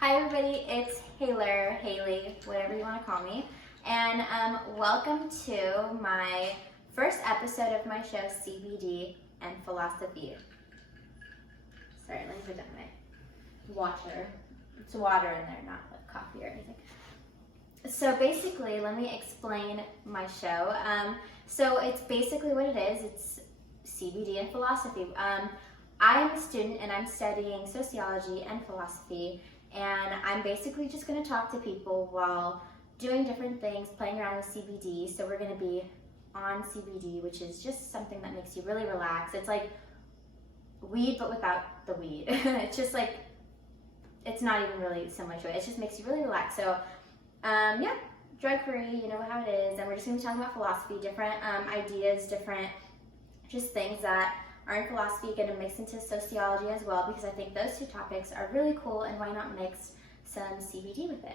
Hi everybody, it's HAILURRR, Haley, whatever you want to call me, and welcome to my first episode of my show, CBD and Philosophy. Sorry, let me put down my water. It's water in there, not like coffee or anything. So basically, let me explain my show. So it's basically what it is. It's CBD and Philosophy. I am a student and I'm studying sociology and philosophy, and I'm basically just going to talk to people while doing different things, playing around with CBD. So we're going to be on CBD, which is just something that makes you really relax. It's like weed, but without the weed. It's just like, it's not even really so much of it. It just makes you really relax. So yeah, drug-free, you know how it is. And we're just going to be talking about philosophy, different ideas, different just things that are in philosophy, going to mix into sociology as well, because I think those two topics are really cool, and why not mix some CBD with it?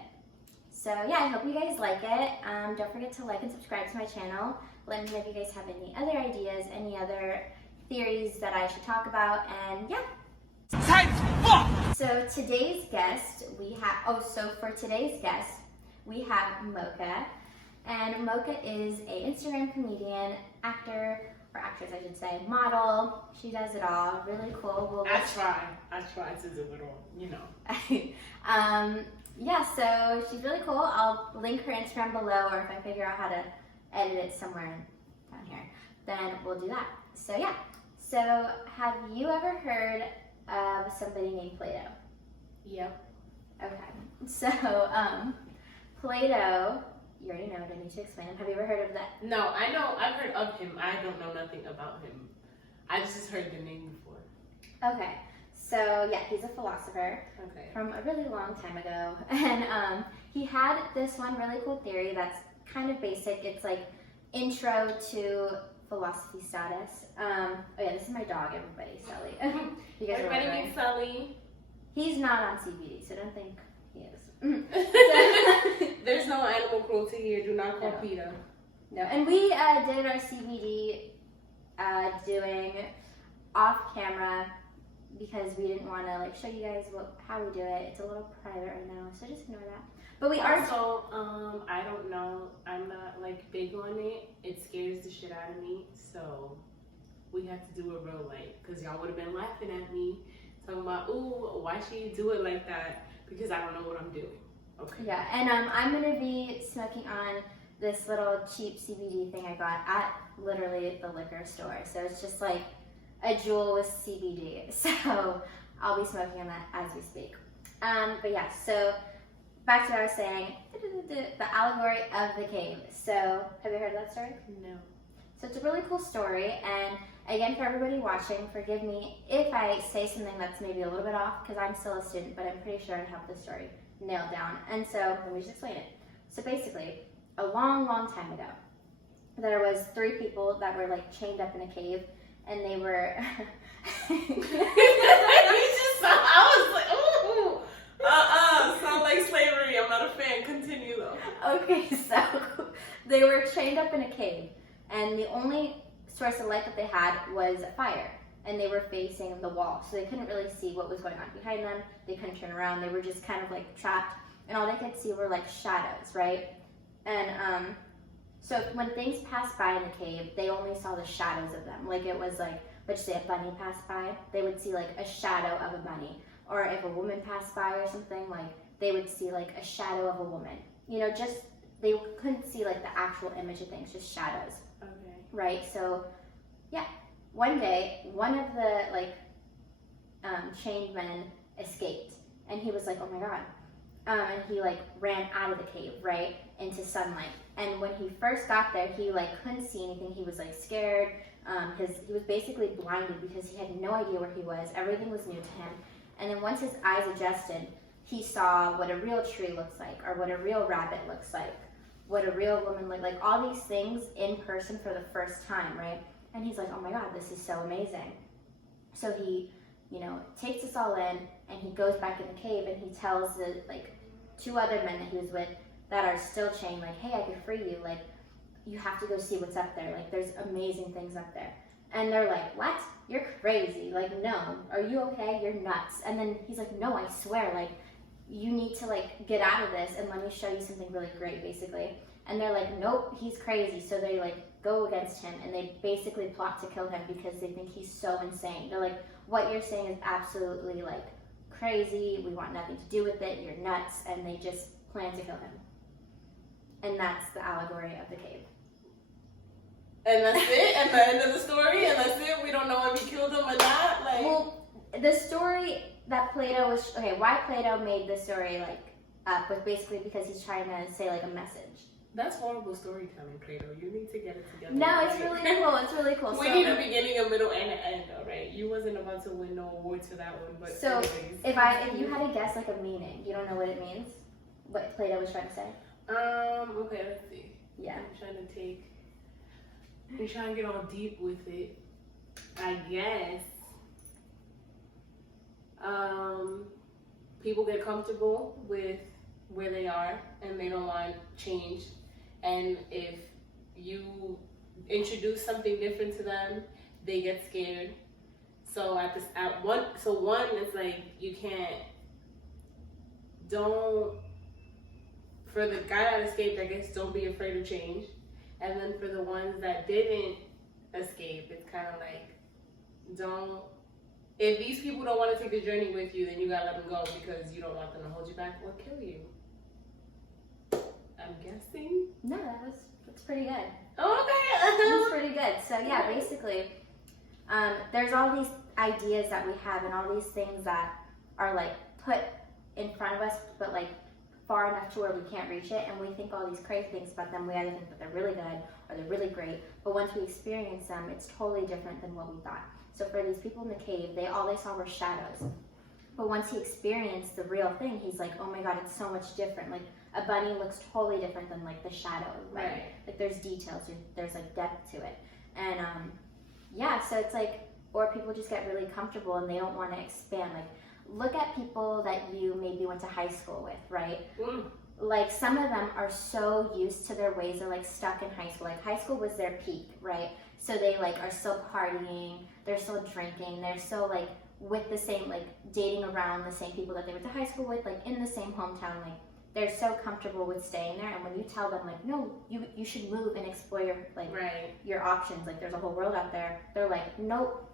So yeah, I hope you guys like it. Don't forget to like and subscribe to my channel. Let me know if you guys have any other ideas, any other theories that I should talk about, and yeah. So today's guest, for today's guest, we have Mocha, and Mocha is an Instagram comedian, actor, or actress I should say, model. She does it all. Really cool. I try to do it all, you know. Yeah, so she's really cool. I'll link her Instagram below, or if I figure out how to edit it somewhere down here, then we'll do that. So yeah. So have you ever heard of somebody named Plato? Yep. Okay. So Plato, you already know, don't need to explain him. Have you ever heard of that? No, I know. I've heard of him. I don't know nothing about him. I just heard the name before. Okay. So yeah, he's a philosopher from a really long time ago, and he had this one really cool theory that's kind of basic. It's like intro to philosophy status. Oh yeah, this is my dog, everybody, Sully. You guys everybody meets Sully. He's not on CBD, so don't think he is. There's no animal cruelty here. Do not call PETA. No, and we did our CBD doing off camera, because we didn't want to like show you guys how we do it. It's a little private right now, so just ignore that. But we are also, I don't know. I'm not like big on it. It scares the shit out of me. So we have to do it real light, because y'all would have been laughing at me, talking about, ooh, why she do it like that? Because I don't know what I'm doing. Okay. Yeah, and I'm gonna be smoking on this little cheap CBD thing I got at literally the liquor store. So it's just like a jewel with CBD. So I'll be smoking on that as we speak. But yeah, so back to what I was saying, the allegory of the cave. So have you heard that story? No. So it's a really cool story, and again, for everybody watching, forgive me if I say something that's maybe a little bit off, because I'm still a student, but I'm pretty sure I have the story nailed down. And so let me just explain it. So basically, a long time ago, there was 3 people that were like chained up in a cave, and they were I was like, ooh, sound like slavery. I'm not a fan. Continue though. Okay, so they were chained up in a cave, and the only source of light that they had was fire, and they were facing the wall, so they couldn't really see what was going on behind them. They couldn't turn around. They were just kind of like trapped, and all they could see were like shadows, right? And so when things passed by in the cave, they only saw the shadows of them. Like it was like, let's say a bunny passed by, they would see like a shadow of a bunny. Or if a woman passed by or something, like they would see like a shadow of a woman. You know, just, they couldn't see like the actual image of things, just shadows. Okay. Right, so yeah. One day, one of the like chained men escaped, and he was like, oh my God. And he like ran out of the cave, right, into sunlight. And when he first got there, he like couldn't see anything. He was like scared. He was basically blinded because he had no idea where he was. Everything was new to him. And then once his eyes adjusted, he saw what a real tree looks like, or what a real rabbit looks like, what a real woman looks like, all these things in person for the first time, right? And he's like, oh my God, this is so amazing. So he, you know, takes us all in, and he goes back in the cave, and he tells the like 2 other men that he was with that are still chained, like, hey, I could free you. Like, you have to go see what's up there. Like, there's amazing things up there. And they're like, what? You're crazy. Like, no. Are you okay? You're nuts. And then he's like, no, I swear. Like, you need to like get out of this and let me show you something really great, basically. And they're like, nope, he's crazy. So they like go against him and they basically plot to kill him because they think he's so insane. They're like, what you're saying is absolutely like crazy. We want nothing to do with it. You're nuts. And they just plan to kill him. And that's the allegory of the cave. And that's it? And the end of the story? And that's it? We don't know if he killed him or not? Like, well, the story that Plato was, okay, why Plato made the story like up was basically because he's trying to say like a message. That's horrible storytelling, Plato. You need to get it together. No, it's really cool. It's really cool. We need a beginning, a middle, and an end, all right? You wasn't about to win no awards for that one, but so anyways. if you had to guess like a meaning, you don't know what it means? What Plato was trying to say? Okay, let's see. Yeah. I'm trying to get all deep with it. I guess. People get comfortable with where they are and they don't want change. And if you introduce something different to them, they get scared. So one is like for the guy that escaped, I guess don't be afraid of change. And then for the ones that didn't escape, it's kind of like if these people don't want to take the journey with you, then you gotta let them go because you don't want them to hold you back or kill you. I'm guessing. No, that's pretty good. Okay. That's pretty good. So yeah, basically, there's all these ideas that we have and all these things that are like put in front of us, but like far enough to where we can't reach it, and we think all these crazy things about them. We either think that they're really good or they're really great, but once we experience them, it's totally different than what we thought. So for these people in the cave, all they saw were shadows. But once he experienced the real thing, he's like, oh my God, it's so much different. Like a bunny looks totally different than like the shadow, right? Like there's details, there's like depth to it. And yeah, so it's like, or people just get really comfortable and they don't want to expand. Like look at people that you maybe went to high school with, right? Like some of them are so used to their ways, they're like stuck in high school. Like high school was their peak, right? So they like are still partying, they're still drinking, they're still like with the same, like dating around the same people that they went to high school with, like in the same hometown. Like they're so comfortable with staying there. And when you tell them like, no, you should move and explore your like your options, like there's a whole world out there, they're like, nope,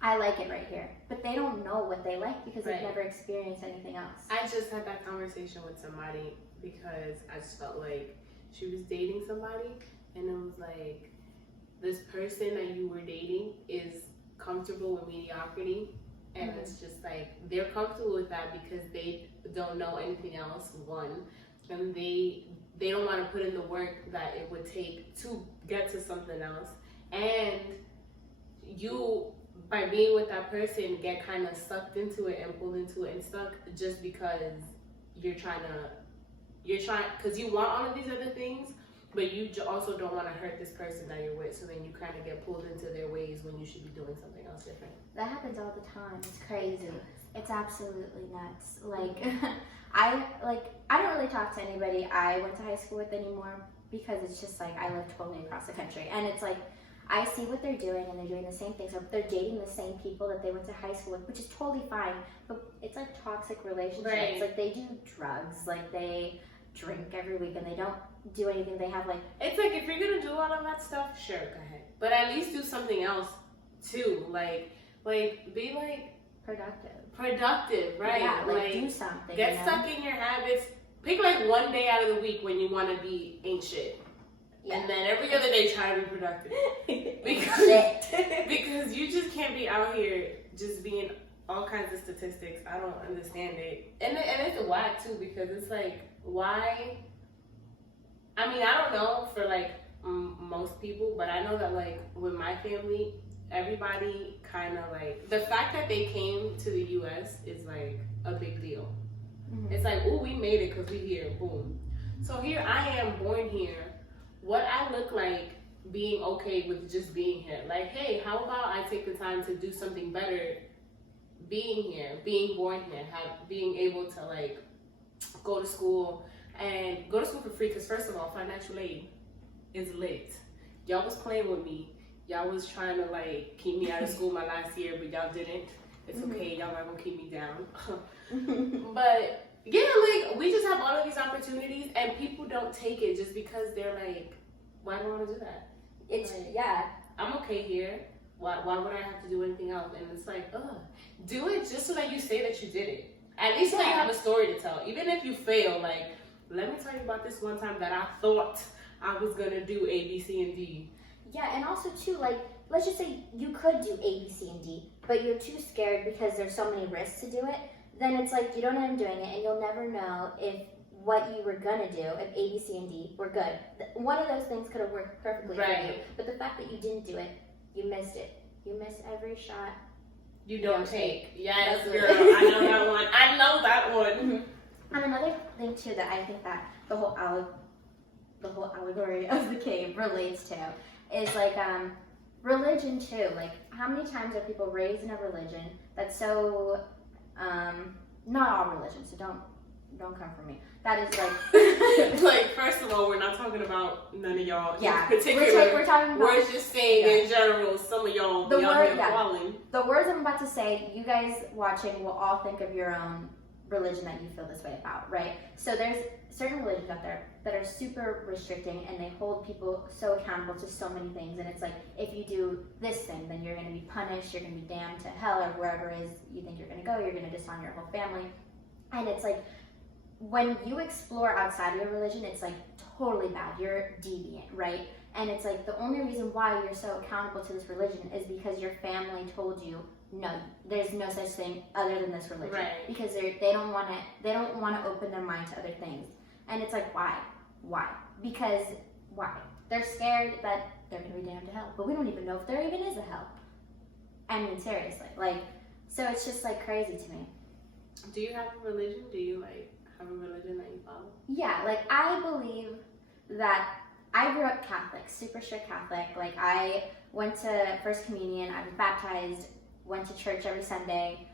I like it right here. But they don't know what they like because they've never experienced anything else. I just had that conversation with somebody because I just felt like she was dating somebody and it was like, this person that you were dating is comfortable with mediocrity, and it's just like they're comfortable with that because they don't know anything else, one, and they don't want to put in the work that it would take to get to something else. And you, by being with that person, get kind of sucked into it and pulled into it and stuck just because you're trying because you want all of these other things, but you also don't want to hurt this person that you're with, so then you kind of get pulled into their ways when you should be doing something else different. That happens all the time. It's crazy. It's absolutely nuts. Like, I don't really talk to anybody I went to high school with anymore because it's just like I live totally across the country. And it's like, I see what they're doing and they're doing the same things. Or they're dating the same people that they went to high school with, which is totally fine. But it's like toxic relationships. Like they do drugs, like they drink every week and they don't do anything. They have like, it's like if you're gonna do all of that stuff, sure, go ahead, but at least do something else too. Like be like productive, right? Yeah, like do something. Get stuck in your habits. Pick like one day out of the week when you want to be ain't shit. Yeah. And then every other day try to be productive. because you just can't be out here just being all kinds of statistics. I don't understand it. And it's whack too because it's like, why? I mean, I don't know for like most people, but I know that like with my family, everybody kind of like, the fact that they came to the US is like a big deal. Mm-hmm. It's like, ooh, we made it because we here, boom. So here I am, born here. What I look like being okay with just being here. Like, hey, how about I take the time to do something better being here, being born here, being able to like go to school for free, because first of all, financial aid is lit. Y'all was playing with me. Y'all was trying to like keep me out of school my last year, but y'all didn't. It's okay, y'all not gonna keep me down. But yeah, like we opportunities, and people don't take it just because they're like, why do I want to do that? It's like, yeah. I'm okay here. Why would I have to do anything else? And it's like, do it just so that you say that you did it. At least so you have a story to tell. Even if you fail, like, let me tell you about this one time that I thought I was gonna do A, B, C, and D. Yeah, and also too, like, let's just say you could do A, B, C, and D, but you're too scared because there's so many risks to do it. Then it's like you don't end up doing it, and you'll never know if what you were gonna do, if A, B, C, and D were good. One of those things could have worked perfectly for you, but the fact that you didn't do it, you missed it. You missed every shot. You don't take. Yes, girl. I know that one. I know that one. Mm-hmm. And another thing too that I think that the whole allegory of the cave relates to is like religion too. Like, how many times are people raised in a religion that's so not all religions, so don't come for me. That is like like, first of all, we're not talking about none of y'all in particular. We're talking about, we're just saying in general, some of y'all be out here falling. The words I'm about to say, you guys watching will all think of your own religion that you feel this way about, right? So there's certain religions out there that are super restricting, and they hold people so accountable to so many things, and it's like, if you do this thing, then you're going to be punished, you're going to be damned to hell, or wherever it is you think you're going to go, you're going to dishonor your whole family. And it's like, when you explore outside of your religion, it's like totally bad, you're deviant, right? And it's like, the only reason why you're so accountable to this religion is because your family told you, no, there's no such thing other than this religion, right? Because they don't want to open their mind to other things. And it's like, why? Because why? They're scared that they're gonna be damned to hell, but we don't even know if there even is a hell. I mean, seriously, like, so it's just like crazy to me. Do you have a religion? Do you like have a religion that you follow? Yeah, like, I believe that I grew up Catholic, super strict Catholic. Like, I went to First Communion, I was baptized, went to church every Sunday.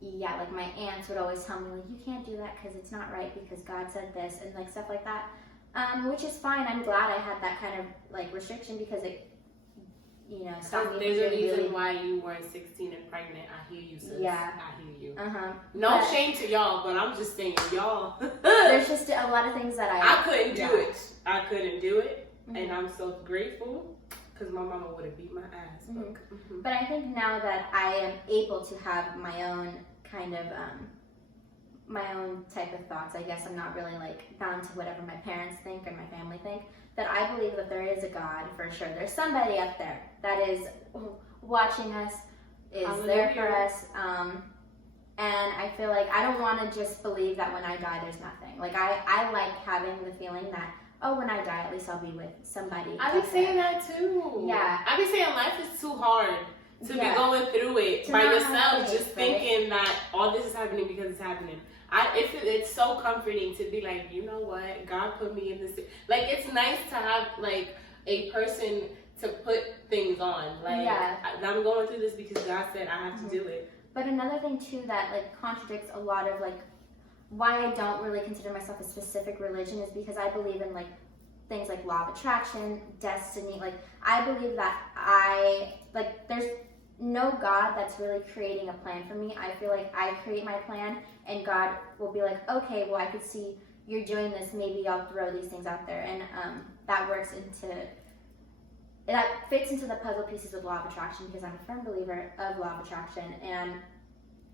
Yeah, like, my aunts would always tell me, like, you can't do that because it's not right because God said this, and like stuff like that. Which is fine. I'm glad I had that kind of like restriction because it, you know, stopped me. There's a reason why you weren't 16 and pregnant. I hear you, sis. Yeah. I hear you. No shame to y'all, but I'm just saying, y'all. There's just a lot of things that I couldn't do it. I couldn't do it, and I'm so grateful because my mama would have beat my ass. But I think now that I am able to have my own kind of my own type of thoughts, I guess I'm not really like bound to whatever my parents think or my family think, that I believe that there is a God for sure. There's somebody up there that is watching us, is there for us, and I feel like I don't want to just believe that when I die there's nothing. Like, I like having the feeling that, oh, when I die, at least I'll be with somebody. I be saying that too. Yeah. I be saying life is too hard to be going through it by yourself, just thinking that all this is happening because it's happening. It's so comforting to be like, you know what, God put me in this. Like, it's nice to have like a person to put things on. Like, I'm going through this because God said I have to do it. But another thing too that like contradicts a lot of like why I don't really consider myself a specific religion is because I believe in like things like law of attraction, destiny. Like, I believe that there's no God that's really creating a plan for me. I feel like I create my plan and God will be like, okay, well, I could see you're doing this, maybe I'll throw these things out there. And that fits into the puzzle pieces of law of attraction because I'm a firm believer of law of attraction. And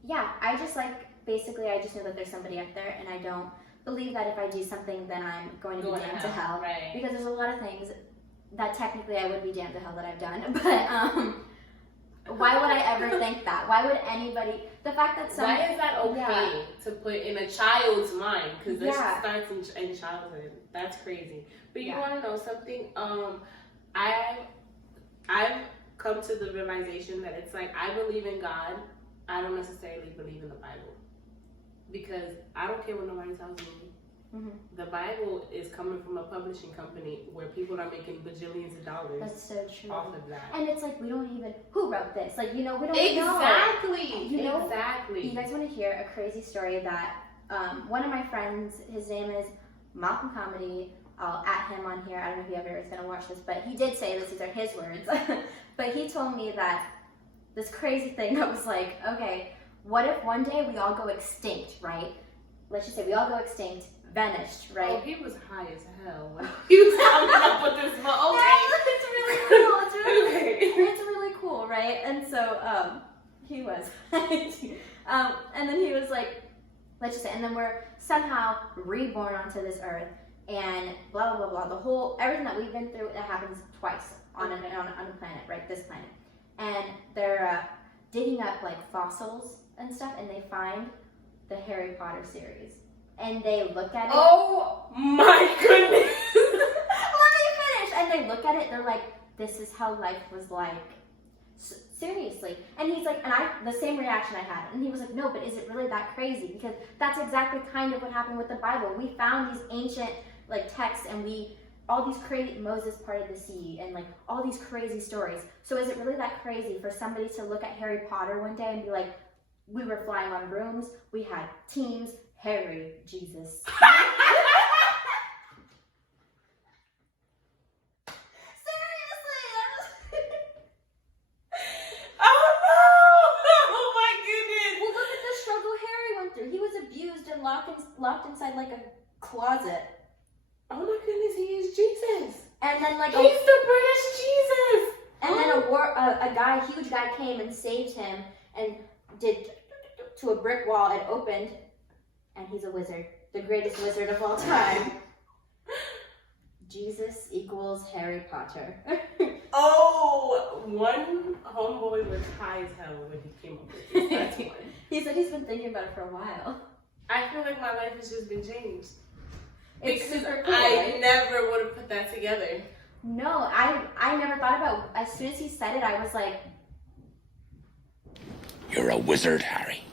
yeah, I just like, basically I just know that there's somebody up there, and I don't believe that if I do something then I'm going to be damned to hell. Right. Because there's a lot of things that technically I would be damned to hell that I've done. But why would I ever think that? Why would anybody? The fact that why is that okay to put in a child's mind? Because this starts in childhood. That's crazy. But you want to know something? I've come to the realization that it's like, I believe in God. I don't necessarily believe in the Bible because I don't care what nobody tells me. The Bible is coming from a publishing company where people are making bajillions of dollars. That's so true. Off of that. And it's like, we don't even, who wrote this? Like, you know, we don't know. Exactly. You know? Exactly. You guys want to hear a crazy story that one of my friends, his name is Malcolm Comedy. I'll at him on here. I don't know if he ever is going to watch this, but he did say this. These are his words. But he told me that this crazy thing that was like, okay, what if one day we all go extinct, right? let's just say we all go extinct, vanished, right? Oh, he was high as hell when he was coming up with this. Okay. Yeah, it's really cool. It's really, Okay. it's really cool, right? And so he was, and then he was like, let's just say, and then we're somehow reborn onto this earth, and blah blah blah blah. The whole everything that we've been through, it happens twice on a planet, right? This planet, and they're digging up like fossils and stuff, and they find the Harry Potter series, and they look at it. Oh my goodness! Let me finish. And they look at it, they're like, this is how life was like. Seriously. And he's like, and the same reaction I had. And he was like, no, but is it really that crazy? Because that's exactly kind of what happened with the Bible. We found these ancient like texts, and all these crazy, Moses parted the sea, and like all these crazy stories. So is it really that crazy for somebody to look at Harry Potter one day and be like, we were flying on brooms, we had teams, Harry, Jesus. Locked inside like a closet. Oh my goodness, he is Jesus. And then like he's the British Jesus. And then a huge guy came and saved him and did to a brick wall. It opened, and he's a wizard, the greatest wizard of all time. Jesus equals Harry Potter. Oh, one homeboy was high as hell when he came up with this. That's one. He said he's been thinking about it for a while. I feel like my life has just been changed. It's because super cool, I right? never would have put that together. No, I never thought about. As soon as he said it, I was like, "You're a wizard, Harry."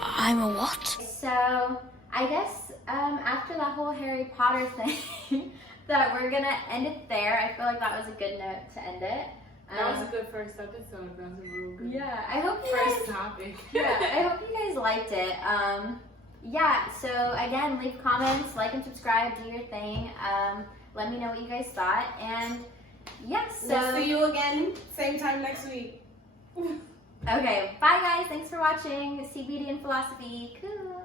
I'm a what? So I guess after that whole Harry Potter thing, that we're gonna end it there. I feel like that was a good note to end it. That was a good first episode. That was a real good I hope you first guys, topic. I hope you guys liked it. So again, leave comments, like and subscribe, do your thing. Let me know what you guys thought, and so we'll see you again same time next week. Okay, bye guys. Thanks for watching CBD and Philosophy. Cool.